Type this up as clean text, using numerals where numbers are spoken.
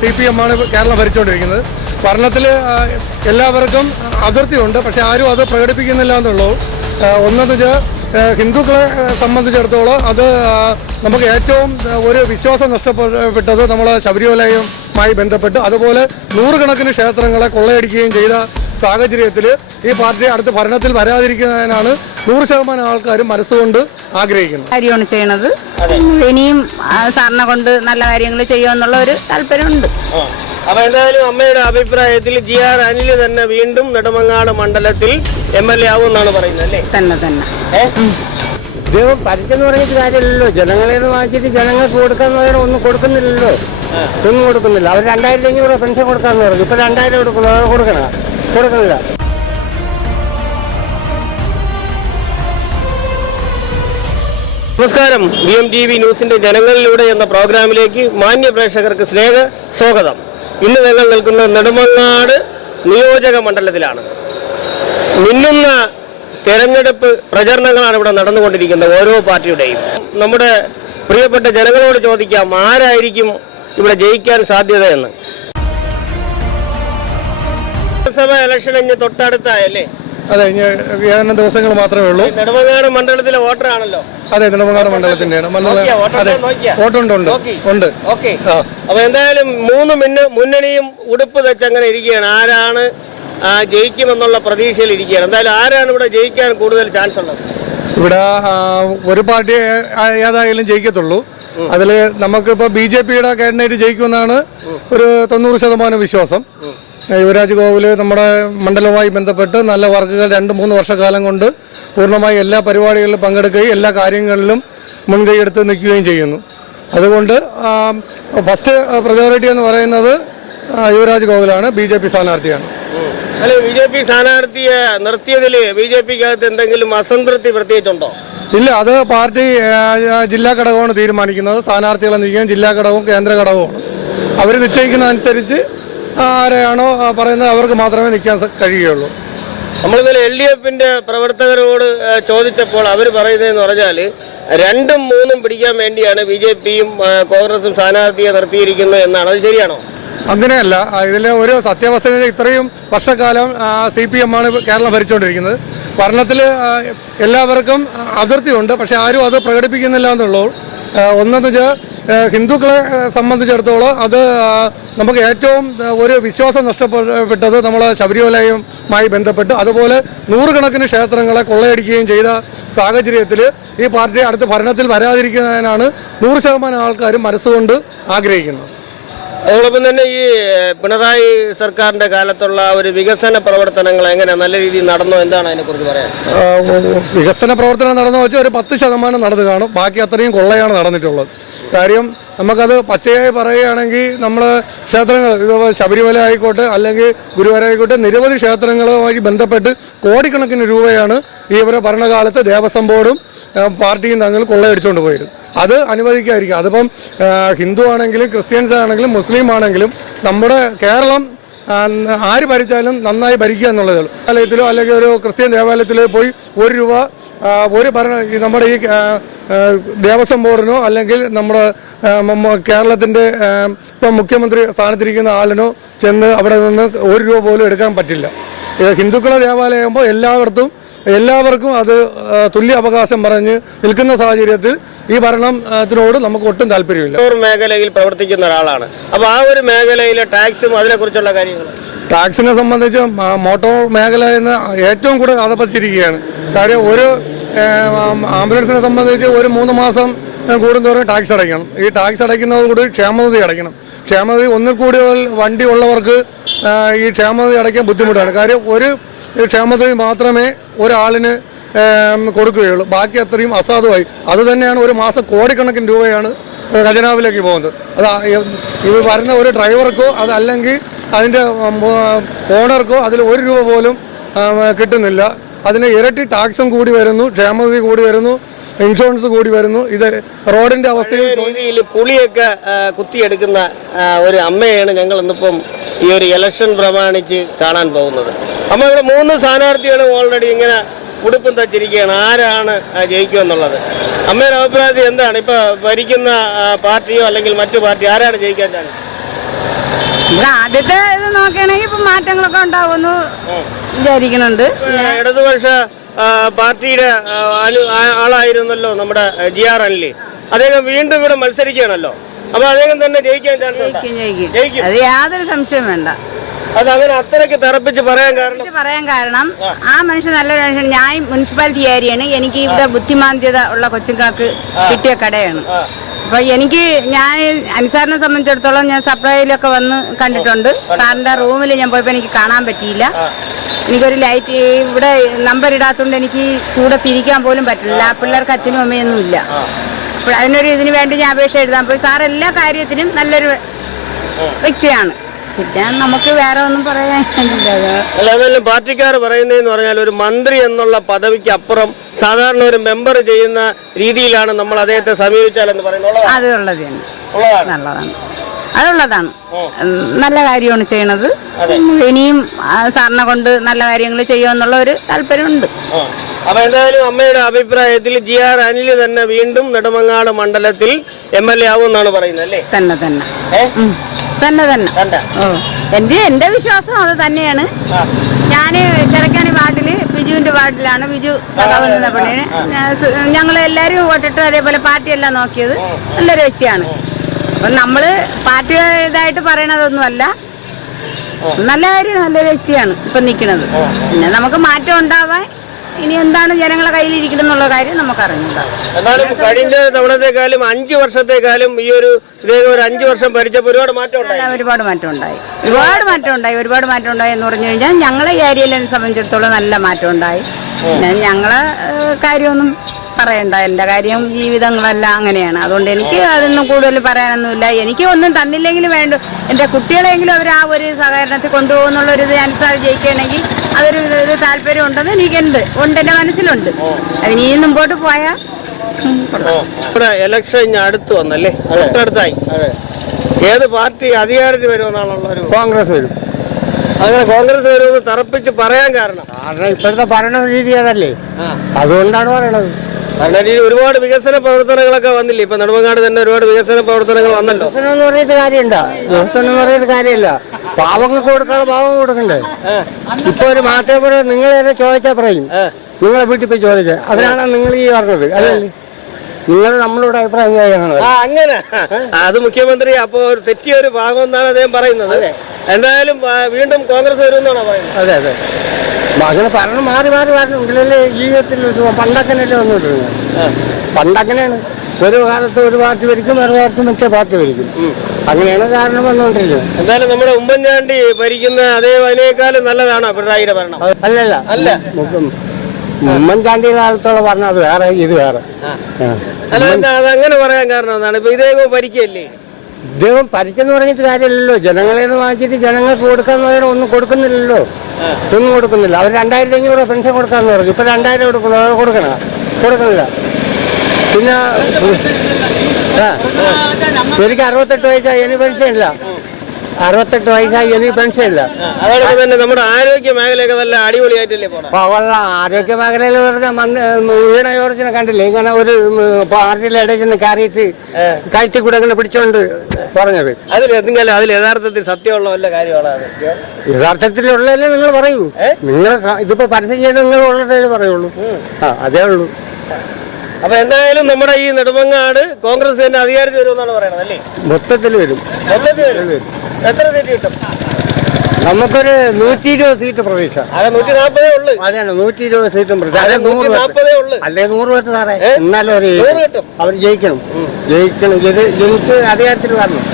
CPM ആണ് കേരളം ഭരിച്ചുകൊണ്ടിരിക്കുന്നത്. ഭരണത്തിൽ എല്ലാവർക്കും അതിർത്തിയുണ്ട്, പക്ഷെ ആരും അത് പ്രകടിപ്പിക്കുന്നില്ല എന്നുള്ളൂ. ഒന്നെന്ന് വെച്ചാൽ ഹിന്ദുക്കളെ സംബന്ധിച്ചിടത്തോളം അത് നമുക്ക് ഏറ്റവും ഒരു വിശ്വാസം നഷ്ടപ്പെട്ടത് നമ്മൾ ശബരിമലയുമായി ബന്ധപ്പെട്ട്, അതുപോലെ നൂറുകണക്കിന് ക്ഷേത്രങ്ങളെ കൊള്ളയടിക്കുകയും ചെയ്ത സാഹചര്യത്തിൽ ഈ പാർട്ടി അടുത്ത ഭരണത്തിൽ വരാതിരിക്കുന്നതിനാണ് 100% ആൾക്കാരും മനസ്സുകൊണ്ട് ആഗ്രഹിക്കുന്നത്. കാര്യമാണ് ചെയ്യണത്. ഇനിയും സാറിനെ കൊണ്ട് നല്ല കാര്യങ്ങൾ ചെയ്യുമെന്നുള്ള ഒരു താല്പര്യമുണ്ട്. അപ്പൊ എന്തായാലും അമ്മയുടെ അഭിപ്രായത്തിൽ GR അനിൽ തന്നെ വീണ്ടും നെടുമങ്ങാട് മണ്ഡലത്തിൽ MLA ആവും എന്നാണ് പറയുന്നത് അല്ലേ? തന്നെ ഇത് പരസ്യം പറഞ്ഞിട്ട് കാര്യമില്ലല്ലോ. ജനങ്ങളെ വാങ്ങിച്ചിട്ട് ജനങ്ങൾക്ക് കൊടുക്കാന്ന് പറയുന്നത് ഒന്നും കൊടുക്കുന്നില്ലല്ലോ. ഒന്നും കൊടുക്കുന്നില്ല. അവർ 2500 പെൻഷൻ കൊടുക്കാന്ന് പറഞ്ഞു. ഇപ്പൊ 2000 കൊടുക്കണില്ല. നമസ്കാരം. BMTV ന്യൂസിന്റെ ജനങ്ങളിലൂടെ എന്ന പ്രോഗ്രാമിലേക്ക് മാന്യ പ്രേക്ഷകർക്ക് സ്വാഗതം. ഇന്ന് ഞങ്ങൾ നിൽക്കുന്ന നെടുമങ്ങാട് നിയോജക മണ്ഡലത്തിലാണ്. മിന്നുന്ന തെരഞ്ഞെടുപ്പ് പ്രചരണങ്ങളാണ് ഇവിടെ നടന്നുകൊണ്ടിരിക്കുന്നത്, ഓരോ പാർട്ടിയുടെയും. നമ്മുടെ പ്രിയപ്പെട്ട ജനങ്ങളോട് ചോദിക്കാം, ആരായിരിക്കും ഇവിടെ ജയിക്കാൻ സാധ്യതയെന്ന്. ലോക്സഭ ഇലക്ഷൻ ഇനി തൊട്ടടുത്തായല്ലേ? അതെ, ഇനി ഏതാനും ദിവസങ്ങൾ മാത്രമേ ഉള്ളൂ. നെടുമങ്ങാട് മണ്ഡലത്തിലെ വോട്ടറാണല്ലോ. അതെ, നെടുമങ്ങാട് മണ്ഡലത്തിന്റെയാണ്. ഉണ്ട്. ഓക്കെ. അപ്പൊ എന്തായാലും 3 മുന്നണിയും ഉടുപ്പ് വെച്ച് അങ്ങനെ ഇരിക്കുകയാണ്. ആരാണ് ജയിക്കുമെന്നുള്ള പ്രതീക്ഷയിൽ ഇരിക്കുകയാണ്. എന്തായാലും ആരാണ് ഇവിടെ ജയിക്കാൻ കൂടുതൽ ചാൻസ് ഉള്ളത്? ഇവിടെ ഒരു പാർട്ടി ഏതായാലും ജയിക്കത്തുള്ളൂ. അതിൽ നമുക്കിപ്പോൾ BJPയുടെ കാൻഡിഡേറ്റ് ജയിക്കുമെന്നാണ് ഒരു 90% വിശ്വാസം. യുവരാജ് ഗോകുൽ നമ്മുടെ മണ്ഡലവുമായി ബന്ധപ്പെട്ട് നല്ല വർക്കുകൾ 2-3 വർഷക്കാലം കൊണ്ട് പൂർണ്ണമായി എല്ലാ പരിപാടികളിലും പങ്കെടുക്കുകയും എല്ലാ കാര്യങ്ങളിലും മുൻകൈ എടുത്ത് നിൽക്കുകയും ചെയ്യുന്നു. അതുകൊണ്ട് ഫസ്റ്റ് പ്രയോറിറ്റി എന്ന് പറയുന്നത് യുവരാജ് ഗോകുലാണ്, BJP സ്ഥാനാർത്ഥിയാണ്. അല്ലെ, BJP സ്ഥാനാർത്ഥിയെ നിർത്തിയതിൽ BJPക്കകത്ത് എന്തെങ്കിലും അസംതൃപ്തി പ്രത്യേകിച്ചുണ്ടോ? ഇല്ല, അത് പാർട്ടി ജില്ലാ ഘടകമാണ് തീരുമാനിക്കുന്നത്. സ്ഥാനാർത്ഥികളെ നിൽക്കാൻ ജില്ലാ ഘടകവും കേന്ദ്ര ഘടകവുമാണ്. അവർ നിശ്ചയിക്കുന്ന അനുസരിച്ച് ആരെയാണോ പറയുന്നത് അവർക്ക് മാത്രമേ നിൽക്കാൻ കഴിയുകയുള്ളൂ. നമ്മളിന്നലെ LDFന്റെ പ്രവർത്തകരോട് ചോദിച്ചപ്പോൾ അവർ പറയുന്നതെന്ന് പറഞ്ഞാൽ 2ഉം 3ഉം പിടിക്കാൻ വേണ്ടിയാണ് BJPയും കോൺഗ്രസും സ്ഥാനാർത്ഥിയെ നിർത്തിയിരിക്കുന്നത് എന്നാണ്. അത് ശരിയാണോ? അങ്ങനെയല്ല. ഇതിലെ ഒരു സത്യാവസ്ഥ, ഇത്രയും വർഷക്കാലം CPM ആണ് കേരളം ഭരിച്ചുകൊണ്ടിരിക്കുന്നത്. ഭരണത്തിൽ എല്ലാവർക്കും അതിർത്തിയുണ്ട്, പക്ഷെ ആരും അത് പ്രകടിപ്പിക്കുന്നില്ല എന്നുള്ളൂ. ഒന്നെന്ന് വെച്ചാൽ ഹിന്ദുക്കളെ സംബന്ധിച്ചിടത്തോളം അത് നമുക്ക് ഏറ്റവും ഒരു വിശ്വാസം നഷ്ടപ്പെട്ടത് നമ്മൾ ശബരിമലയുമായി ബന്ധപ്പെട്ട്, അതുപോലെ നൂറുകണക്കിന് ക്ഷേത്രങ്ങളെ കൊള്ളയടിക്കുകയും ചെയ്ത സാഹചര്യത്തിൽ ഈ പാർട്ടി അടുത്ത ഭരണത്തിൽ വരാതിരിക്കുന്നതിനാണ് 100% ആൾക്കാരും മനസ്സുകൊണ്ട് ആഗ്രഹിക്കുന്നത്. അതോടൊപ്പം തന്നെ ഈ പിണറായി സർക്കാരിന്റെ കാലത്തുള്ള ഒരു വികസന പ്രവർത്തനങ്ങൾ എങ്ങനെ നല്ല രീതിയിൽ നടന്നോ, എന്താണ് അതിനെക്കുറിച്ച് പറയാൻ? വികസന പ്രവർത്തനം നടന്നു വെച്ചാൽ ഒരു 10% നടന്നു കാണും. ബാക്കി അത്രയും കൊള്ളയാണ് നടന്നിട്ടുള്ളത്. കാര്യം നമുക്കത് പച്ചയായി പറയുകയാണെങ്കിൽ നമ്മൾ ക്ഷേത്രങ്ങൾ, ശബരിമല ആയിക്കോട്ടെ അല്ലെങ്കിൽ ഗുരുവായൂർ ആയിക്കോട്ടെ, നിരവധി ക്ഷേത്രങ്ങളുമായി ബന്ധപ്പെട്ട് കോടിക്കണക്കിന് രൂപയാണ് ഇവരുടെ ഭരണകാലത്ത് ദേവസ്വം ബോർഡും പാർട്ടിയും തങ്ങൾ കൊള്ളയടിച്ചുകൊണ്ട് പോയത്. അത് അനുവദിക്കാതിരിക്കുക. അതിപ്പം ഹിന്ദു ആണെങ്കിലും ക്രിസ്ത്യൻസ് ആണെങ്കിലും മുസ്ലിം ആണെങ്കിലും നമ്മുടെ കേരളം ആര് ഭരിച്ചാലും നന്നായി ഭരിക്കുക എന്നുള്ളതേ ഉള്ളൂ. ആലയത്തിലോ അല്ലെങ്കിൽ ഒരു ക്രിസ്ത്യൻ ദേവാലയത്തിലോ പോയി 1 രൂപ നമ്മുടെ ഈ ദേവസ്വം ബോർഡിനോ അല്ലെങ്കിൽ നമ്മുടെ കേരളത്തിൻ്റെ ഇപ്പം മുഖ്യമന്ത്രി സ്ഥാനത്തിരിക്കുന്ന ആളിനോ ചെന്ന് അവിടെ നിന്ന് 1 രൂപ പോലും എടുക്കാൻ പറ്റില്ല. ഹിന്ദുക്കളെ ദേവാലയമാകുമ്പോൾ എല്ലാവർക്കും അത് തുല്യ അവകാശം പറഞ്ഞ് നിൽക്കുന്ന സാഹചര്യത്തിൽ ഈ ഭരണത്തിനോട് നമുക്ക് ഒട്ടും താല്പര്യമില്ല. മേഖലയിൽ പ്രവർത്തിക്കുന്ന ഒരാളാണ്. അപ്പോൾ ആ ഒരു മേഖലയിലെ ടാക്സും അതിനെക്കുറിച്ചുള്ള കാര്യങ്ങൾ, ടാക്സിനെ സംബന്ധിച്ച് മോട്ടോർ മേഖല എന്ന് ഏറ്റവും കൂടുതൽ അധപ്പതിച്ചിരിക്കുകയാണ്. കാര്യം ഒരു ആംബുലൻസിനെ സംബന്ധിച്ച് ഒരു 3 മാസം കൂടുന്തോറും ടാക്സ് അടയ്ക്കണം. ഈ ടാക്സ് അടയ്ക്കുന്നതോടുകൂടി ക്ഷേമനിധി അടയ്ക്കണം. ക്ഷേമനിധി ഒന്നിൽ കൂടുതൽ വണ്ടി ഉള്ളവർക്ക് ഈ ക്ഷേമനിധി അടയ്ക്കാൻ ബുദ്ധിമുട്ടാണ്. കാര്യം ഒരു ക്ഷേമനിധി മാത്രമേ ഒരാളിന് കൊടുക്കുകയുള്ളൂ. ബാക്കി അത്രയും അസാധുവായി. അതുതന്നെയാണ് ഒരു മാസം കോടിക്കണക്കിന് രൂപയാണ് ഖജനാവിലേക്ക് പോകുന്നത്. അത് ഇത് വരുന്ന ഒരു ഡ്രൈവർക്കോ അതല്ലെങ്കിൽ അതിൻ്റെ ഓണർക്കോ അതിൽ 1 രൂപ പോലും കിട്ടുന്നില്ല. അതിന് ഇരട്ടി ടാക്സും കൂടി വരുന്നു, ക്ഷേമനിധി കൂടി വരുന്നു, ഇൻഷുറൻസ് കൂടി വരുന്നു. ഇത് റോഡിന്റെ അവസ്ഥയിൽ രീതിയിൽ പുളിയൊക്കെ കുത്തിയെടുക്കുന്ന ഒരു അമ്മയാണ് ഞങ്ങൾ ഇന്നിപ്പം ഈ ഒരു ഇലക്ഷൻ പ്രമാണിച്ച് കാണാൻ പോകുന്നത്. അമ്മ, ഇവിടെ 3 സ്ഥാനാർത്ഥികളും ഓൾറെഡി ഇങ്ങനെ ഉടുപ്പും തച്ചിരിക്കുകയാണ്. ആരാണ് ജയിക്കുമെന്നുള്ളത് അമ്മയുടെ അഭിപ്രായത്തിൽ എന്താണ്? ഇപ്പൊ ഭരിക്കുന്ന പാർട്ടിയോ അല്ലെങ്കിൽ മറ്റു പാർട്ടി ആരാണ് ജയിക്കാൻ ചാൻസ്? ഇവിടെ ആദ്യത്തെ ഇത് നോക്കുകയാണെങ്കിൽ ഇപ്പൊ മാറ്റങ്ങളൊക്കെ ഉണ്ടാവുമെന്ന് വിചാരിക്കുന്നുണ്ട്. ഇടതുപക്ഷ പാർട്ടിയുടെ ആളായിരുന്നല്ലോ നമ്മുടെ GR അനിൽ. അദ്ദേഹം വീണ്ടും ഇവിടെ മത്സരിക്കുകയാണല്ലോ. അപ്പൊ അദ്ദേഹം തന്നെ ജയിക്കാൻ ചാൻസ് ഉണ്ടോ? ജയിക്കും. അത് യാതൊരു സംശയം വേണ്ട. അത് അങ്ങനെ അത്രയ്ക്ക് തെറപ്പിച്ച് പറയാൻ കാരണം ആ മനുഷ്യൻ നല്ലൊരു മനുഷ്യൻ. ഞാൻ മുനിസിപ്പാലിറ്റി ഏരിയയാണ്. എനിക്ക് ഇവിടെ ബുദ്ധിമാന്ദ്യത ഉള്ള കൊച്ചുങ്ങൾക്ക് കിട്ടിയ കടയാണ്. അപ്പൊ ഞാൻ അൻസാറിനെ സംബന്ധിച്ചിടത്തോളം ഞാൻ സപ്ലൈയിലൊക്കെ വന്ന് കണ്ടിട്ടുണ്ട്. സാറിന്റെ റൂമിൽ ഞാൻ പോയപ്പോ എനിക്ക് കാണാൻ പറ്റിയില്ല. എനിക്കൊരു ലൈറ്റ് ഇവിടെ നമ്പർ ഇടാത്തതുകൊണ്ട് എനിക്ക് ചൂടത്തിരിക്കാൻ പോലും പറ്റില്ല. പിള്ളേർക്ക് അച്ഛനും അമ്മയൊന്നും ഇല്ല. അപ്പോൾ അതിനൊരു ഇതിന് വേണ്ടി ഞാൻ അപേക്ഷ എഴുതാൻ പോയി. സാർ എല്ലാ കാര്യത്തിനും നല്ലൊരു വ്യക്തിയാണ്. പിന്നെ നമുക്ക് വേറെ ഒന്നും പറയാനില്ല. പാർട്ടിക്കാർ പറയുന്നതെന്ന് പറഞ്ഞാൽ ഒരു മന്ത്രി എന്നുള്ള പദവിക്ക് അപ്പുറം സാധാരണ ഒരു മെമ്പർ ചെയ്യുന്ന രീതിയിലാണ് നമ്മൾ അദ്ദേഹത്തെ സമീപിച്ചാലെന്ന് പറയുന്നത്. അതുള്ളതാണ്. നല്ല കാര്യമാണ് ചെയ്യണത്. ഇനിയും സാറിനെ കൊണ്ട് നല്ല കാര്യങ്ങൾ ചെയ്യുമെന്നുള്ള ഒരു താല്പര്യമുണ്ട്. അപ്പൊ എന്തായാലും അമ്മയുടെ അഭിപ്രായത്തിൽ GR അനിൽ തന്നെ വീണ്ടും നെടുമങ്ങാട് മണ്ഡലത്തിൽ MLA ആവും എന്നാണ് പറയുന്നത് അല്ലേ? തന്നെ എന്റെ വിശ്വാസം അത് തന്നെയാണ്. ഞാന് ചെറുക്കാണി വാർഡില് ബിജുവിന്റെ വാർഡിലാണ്. ബിജു സഖാവ് എന്ന പെണ്ണിന് ഞങ്ങൾ എല്ലാരും വോട്ടിട്ട് അതേപോലെ പാർട്ടിയെല്ലാം നോക്കിയത് നല്ലൊരു വ്യക്തിയാണ്. അപ്പൊ നമ്മള് പാർട്ടി ഇതായിട്ട് പറയണതൊന്നുമല്ല. നല്ല കാര്യം, നല്ലൊരു വ്യക്തിയാണ് ഇപ്പൊ നിൽക്കുന്നത്. പിന്നെ നമുക്ക് മാറ്റം ഉണ്ടാവാൻ ഇനി എന്താണ് ജനങ്ങളെ കയ്യിലിരിക്കണം എന്നുള്ള കാര്യം നമുക്ക് അറിഞ്ഞുണ്ടാവും. എന്നാലും കഴിഞ്ഞ തവണത്തെക്കാളും 5 വർഷത്തെക്കാളും ഈ ഒരു ഇദ്ദേഹം ഒരു 5 വർഷം ഭരിച്ചപ്പോൾ ഒരുപാട് മാറ്റം ഉണ്ടായി എന്ന് പറഞ്ഞു കഴിഞ്ഞാൽ ഞങ്ങളെ ഏരിയയിലെ സംബന്ധിച്ചിടത്തോളം നല്ല മാറ്റം ഉണ്ടായി. പിന്നെ ഞങ്ങളെ കാര്യമൊന്നും പറയണ്ട. എൻ്റെ കാര്യം ജീവിതങ്ങളെല്ലാം അങ്ങനെയാണ്. അതുകൊണ്ട് എനിക്ക് അതൊന്നും കൂടുതൽ പറയാനൊന്നുമില്ല. എനിക്ക് ഒന്നും തന്നില്ലെങ്കിലും വേണ്ട, എൻ്റെ കുട്ടികളെങ്കിലും അവർ ആ ഒരു സഹകരണത്തിൽ കൊണ്ടുപോകുന്നുള്ളൊരു ഇത് അനുസരിച്ച് ജയിക്കുകയാണെങ്കിൽ അതൊരു താല്പര്യം ഉണ്ടെന്ന് എനിക്കുണ്ട്. എൻ്റെ മനസ്സിലുണ്ട്. അതിന് ഈ മുമ്പോട്ട് പോയാൽ ഇലക്ഷൻ അടുത്ത് വന്നല്ലേ? തൊട്ടടുത്തായി. ഏത് പാർട്ടി അധികാരത്തിൽ വരുമെന്നാണുള്ള? കോൺഗ്രസ് വരും. അങ്ങനെ കോൺഗ്രസ് വരുമെന്ന് തറപ്പിച്ച് പറയാൻ കാരണം ഇപ്പോഴത്തെ ഭരണ രീതി അതല്ലേ, അതുകൊണ്ടാണ് പറയണത്. ഭരണരീതി ഒരുപാട് വികസന പ്രവർത്തനങ്ങളൊക്കെ വന്നില്ലേ? ഇപ്പൊ നെടുമങ്ങാട് തന്നെ ഒരുപാട് വികസന പ്രവർത്തനങ്ങൾ വന്നല്ലോ. വികസനം എന്ന് പറയുന്നത് കാര്യമില്ല. പാവങ്ങൾക്ക് കൊടുക്കാതെ പാവം കൊടുക്കണ്ടേ? ഇപ്പൊ ഒരു മാറ്റം നിങ്ങളെ ചോദിച്ചാൽ പറയും, നിങ്ങളെ വീട്ടിൽ പോയി ചോദിക്കുക. അതിനാണ് നിങ്ങൾ ഈ പറഞ്ഞത് അല്ലല്ലേ? നിങ്ങൾ നമ്മളോട് അഭിപ്രായം ചെയ്യണം. അങ്ങനെ അത് മുഖ്യമന്ത്രി അപ്പോ തെറ്റിയൊരു ഭാഗം എന്നാണ് അദ്ദേഹം പറയുന്നത്. എന്തായാലും വീണ്ടും കോൺഗ്രസ് വരുമെന്നാണോ പറയുന്നത്? അതെ. അങ്ങനെ ഭരണം മാറി വരണം. ഇതിലല്ലേ ജീവിതത്തിൽ പണ്ടങ്ങനെയല്ലേ വന്നിട്ടിരുന്നത്. പണ്ടങ്ങനെയാണ്. ഒരു കാലത്ത് ഒരു പാർട്ടി ഭരിക്കും, വേറെ കാലത്ത് മറ്റേ പാർട്ടി ഭരിക്കും. അങ്ങനെയാണ് കാരണം വന്നുകൊണ്ടിരിക്കുന്നത്. എന്തായാലും നമ്മുടെ ഉമ്മൻചാണ്ടി ഭരിക്കുന്ന അതേ അതിനേക്കാളും നല്ലതാണോ പിണറായിയുടെ ഭരണം? അല്ല. ഉമ്മൻചാണ്ടിയുടെ കാലത്തോളം പറഞ്ഞാൽ അത് വേറെ, ഇത് വേറെ. അതങ്ങനെ പറയാൻ കാരണം എന്താണ്? ഇപ്പൊ ഇദ്ദേഹം ഭരിക്കല്ലേ? ഇദ്ദേഹം ഭരിച്ചെന്ന് പറഞ്ഞിട്ട് കാര്യമില്ലല്ലോ. ജനങ്ങളെ നിന്ന് വാങ്ങിച്ചിട്ട് ജനങ്ങൾക്ക് കൊടുക്കാന്ന് പറയണ ഒന്നും കൊടുക്കുന്നില്ലല്ലോ. ഒന്നും കൊടുക്കുന്നില്ല. അവർ 2500 പെൻഷൻ കൊടുക്കാന്ന് പറഞ്ഞു. ഇപ്പൊ 2000 കൊടുക്കണില്ല. പിന്നെ എനിക്ക് 68 വയസ്സായി, ഇനി പെൻഷൻ ഇല്ല. 68 വയസ്സായി, ഇനി പെൻഷൻ ഇല്ല. അതോടൊപ്പം തന്നെ നമ്മുടെ ആരോഗ്യ മേഖലയൊക്കെ നല്ല അടിപൊളിയായിട്ടല്ലേ പോകണം? ആരോഗ്യ മേഖലയിൽ വീണ ജോർജിനെ കണ്ടില്ലേ? ഇങ്ങനെ ഒരു പാർട്ടിയിലെ ഇടയിൽ നിന്ന് കയറിയിട്ട് കഴുത്തി കൂടെ ഇങ്ങനെ പിടിച്ചോണ്ട് പറഞ്ഞത്. അതിൽ യഥാർത്ഥത്തിൽ സത്യമുള്ള വല്ല കാര്യമാണ്? യഥാർത്ഥത്തിലുള്ളതല്ലേ നിങ്ങൾ പറയൂ. നിങ്ങൾ ഇതിപ്പോ പരസ്യം ചെയ്ത് നിങ്ങൾ ഉള്ളതേ പറയുള്ളൂ. അതേ ഉള്ളൂ. അപ്പൊ എന്തായാലും നമ്മുടെ ഈ നെടുമങ്ങാട് കോൺഗ്രസ് തന്നെ അധികാരത്തിൽ വരുമെന്നാണ് പറയുന്നത് അല്ലേ? മൊത്തത്തിൽ വരും. എത്ര സീറ്റ് കിട്ടും? നമുക്കൊരു 120 സീറ്റ് പ്രതീക്ഷ. 140 ഉള്ളു. അതെ, 120 സീറ്റും പ്രതീക്ഷ. അല്ലെ 100 പേർക്ക് സാറേ. എന്നാലും അവർ ജയിക്കണം. ജനിച്ച് അധികാരത്തിൽ വരണം.